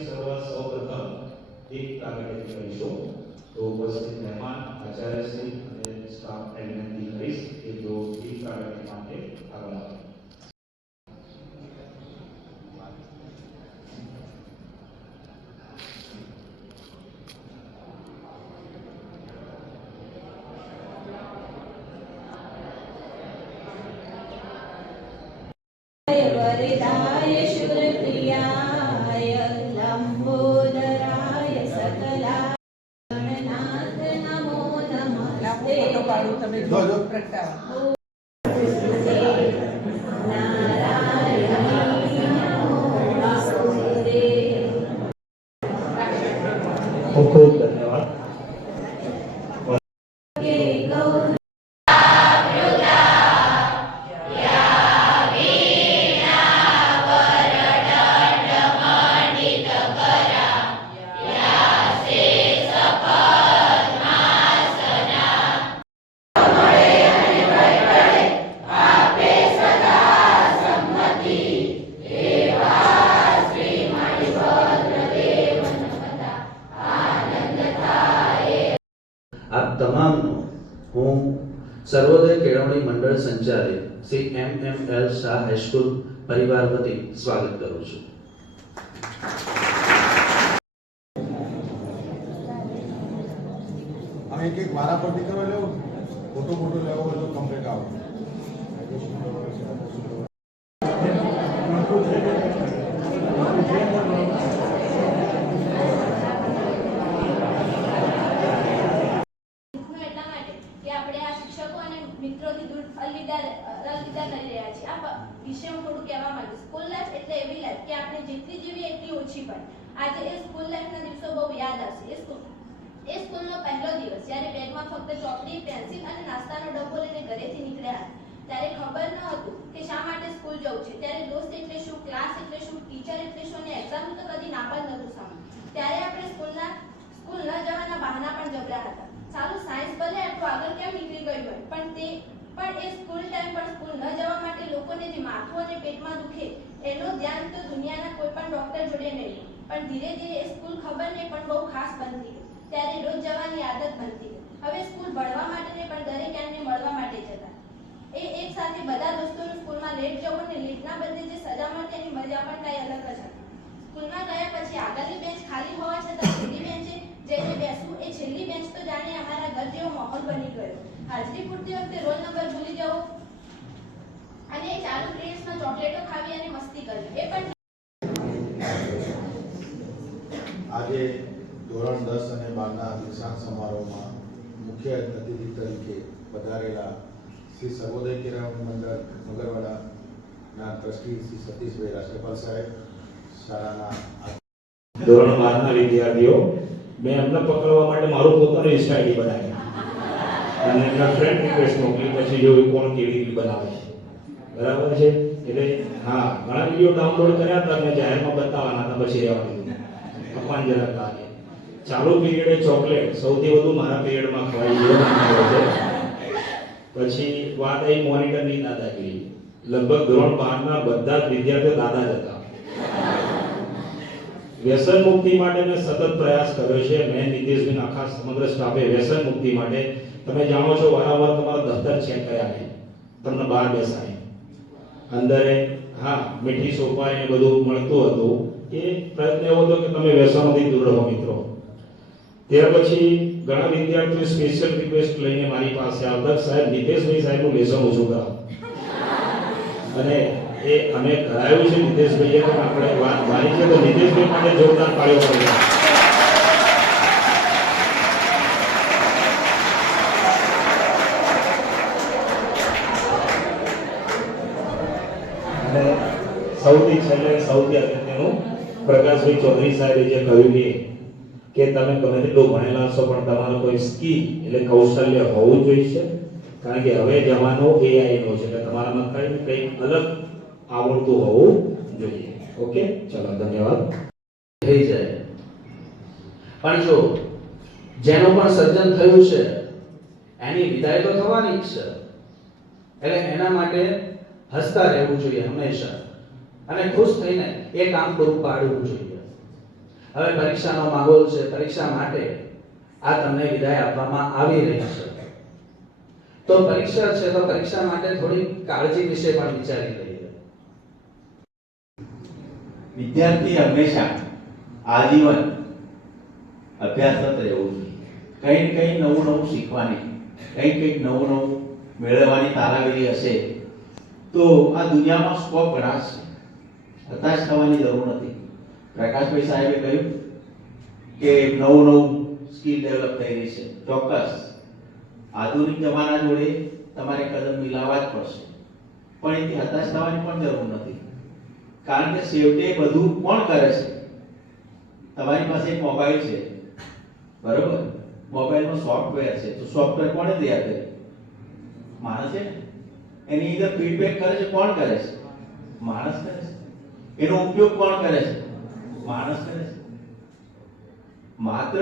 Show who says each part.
Speaker 1: કાર્યક્રમની શરૂઆત સૌપ્રથમ એક પ્રાગટ્યથી કરીશું. તો ઉપસ્થિત મહેમાન આચાર્યશ્રી અને સ્ટાફ એલિમેન્ટથી કરીશ કે જો એક પ્રાગટ્ય માટે આગળ આવે.
Speaker 2: parou também de. મંડળ સંચાલિત Shri M M L Shah high school પરિવાર વતી સ્વાગત કરું છું.
Speaker 3: એક એક મારા પરથી દીકરો લેવો મોટો મોટો લેવો હોય તો કમ્પ્લીટ આવો
Speaker 4: દુઃખનું એટલા માટે કે આપણે આ શિક્ષકો અને મિત્રોથી દૂર અલવિદા અલવિદા લઈ રહ્યા છીએ આ વિશે હું થોડું કહેવા માંગુ સ્કૂલ લાઈફ એટલે એવી લાઈફ કે આપણે જેટલી જીવીએ એટલી ઓછી પડે આજે એ સ્કૂલ લાઈફના દિવસો બહુ યાદ આવશે. એ સ્કૂલ એ સ્કૂલનો પહેલો દિવસ જ્યારે બેગમાં ફક્ત ચોકડી પેન્સિલ અને નાસ્તાનો ડબ્બો લઈને ઘરેથી નીકળ્યા હતા. ત્યારે ખબર ન હતું કે શા માટે સ્કૂલ જવું છે. ત્યારે દોસ્ત એટલે શું ક્લાસ એટલે શું ટીચર એટલે શું અને એક્ઝામ તો કદી ના પણ નહોતું સાંભળ્યું. ત્યારે આપણે સ્કૂલના સ્કૂલ ન જવાના બહાના પણ જબરા હતા. સારું સાયન્સ ભલે આટલું આગળ કેમ નીકળી હોય. પણ તે, પણ એ સ્કૂલ ટાઈમ પર સ્કૂલ ન જવા માટે લોકોને જે માથું અને પેટમાં દુખે, એનું ધ્યાન તો દુનિયાના કોઈ પણ ડોક્ટર જોડે નહીં. પણ ધીરે ધીરે એ સ્કૂલ ખબર નહીં પણ બહુ ખાસ બનતી ગઈ. ત્યારે રોજ જવાની આદત બનતી ગઈ. હવે સ્કૂલ ભણવા માટે નહીં પણ દરેક એમને મળવા માટે જતા. એ એક સાથે બધા દોસ્તોનું સ્કૂલમાં લેટ જવું ને લેટના બદલે જે સજા મળતી એની મજા પણ કાંઈ અલગ જ હતી. સ્કૂલમાં ગયા પછી આગળની બેન્ચ ખાલી હોવા છતાં છેલ્લી બેન્ચે જઈને બેસવું એ છેલ્લી બેન્ચ તો માહોલ બની ગયો. હાજરી પૂરતી વખતે રોલ નંબર ભૂલી જવો અને ચાલુ પીરિયડ્સમાં ચોકલેટો ખાવી અને મસ્તી કરવી. એ પણ
Speaker 3: આજે ધોરણ દસ અને બારના દીક્ષાંત સમારોહમાં મુખ્ય અતિથિ તરીકે પધારેલા શ્રી સર્વોદય કેળવણી મંડળ મગરવાડાના ટ્રસ્ટી શ્રી સતીશભાઈ રાષ્ટ્રપાલ સાહેબ શાળાના
Speaker 1: ધોરણ બારના વિદ્યાર્થીઓ મેં એમને પકડવા માટે મારું પોતાનું ઇન્સ્ટા આઈડી બનાવ્યું. અને એમના ફ્રેન્ડ રિક્વેસ્ટ મોકલી, પછી જોયું કોણ કેવી રીતે બનાવે છે. બરાબર છે? એટલે હા, ઘણા વીડિયો ડાઉનલોડ કર્યા હતા અને જાહેરમાં બતાવવાના હતા, પછી રહેવા દીધું. અપમાનજનક લાગે ચાલુ પીરિયડે ચોકલેટ સૌથી વધુ મારા પીરિયડમાં ખવાઈ ગયો પછી વાત આવી મોનિટરની દાદાગીરી. લગભગ ધોરણ બારના બધા જ વિદ્યાર્થીઓ દાદા જ હતા. વ્યસન મુક્તિ માટે મેં સતત પ્રયાસ કર્યો છે. મેં નીતિશભાઈ આખા સમગ્ર સ્ટાફે વ્યસન મુક્તિ માટે તમે જાણો છો વારંવાર તમારા દફતર ચેક કર્યા છે. તમને બહાર બેસાય અંદરે, હા, મીઠી સોફા ને બધું મળતું હતું. એ પ્રયત્ન એવો હતો કે તમે વ્યસનોથી દૂર રહો, મિત્રો. ત્યાર પછી ઘણા વિદ્યાર્થીઓ સ્પેશિયલ રિક્વેસ્ટ લઈને મારી પાસે આવતા. સાહેબ નીતેશભાઈ સાહેબનું વ્યસન ઓછું કરાવો અને એ અમે કરાયું છે. નીતેશભાઈએ પણ આપણે વાત મારી છે. તો નીતેશભાઈ માટે જોરદાર પાડ્યો પડે અને સૌથી છેલ્લે, સૌથી અગત્યનું પ્રકાશભાઈ ચૌધરી સાહેબે જે કહ્યું છે કે તમે ગમે તેટલું ભણેલા છો પણ તમારું કોઈ સ્કી એટલે કૌશલ્ય હોવું જોઈએ કારણ કે હવે જમાનો એઆઈ નો છે, એટલે તમારામાં કંઈક કંઈક અલગ આવડતું હોવું જોઈએ. ઓકે? ચલો, ધન્યવાદ.
Speaker 2: થઈ જાય. પણ જો જેનું પણ સર્જન થયું છે, એની વિદાય તો થવાની જ છે. એટલે એના માટે હસતા રહેવું જોઈએ હંમેશા. અને ખુશ થઈને એ કામ પૂરું પાડવું જોઈએ. હવે પરીક્ષાનો માહોલ છે, પરીક્ષા માટે આ તમને વિદાય આપવામાં આવી રહી છે. તો પરીક્ષા છે, તો પરીક્ષા માટે થોડી કાળજી વિશે પણ વિચારી લઈએ.
Speaker 5: વિદ્યાર્થી હંમેશા આજીવન અભ્યાસરત રહેવું કંઈ કંઈક નવું નવું શીખવાની, કંઈ કંઈક નવું નવું મેળવવાની તારાવેલી હશે, તો આ દુનિયામાં સ્કોપ ઘણા છે. હતાશ થવાની જરૂર નથી. પ્રકાશભાઈ સાહેબે કહ્યું કે નવું નવું સ્કિલ ડેવલપ થઈ રહી છે. ચોક્કસ. આધુનિક જમાના જોડે તમારે કદમ મિલાવવા જ પડશે. પણ એથી હતાશ થવાની પણ જરૂર નથી. કારણ કે સેવટે બધું કોણ કરે છે? તમારી પાસે એક મોબાઈલ છે. બરોબર? મોબાઈલનો સોફ્ટવેર છે. તો સોફ્ટવેર કોણે તૈયાર કર્યું? માણસ? છે એની અંદર ફીડબેક કરે છે? કોણ કરે છે? માણસ કરે છે. એનો ઉપયોગ કોણ કરે છે? માણસ કરે છે. માત્ર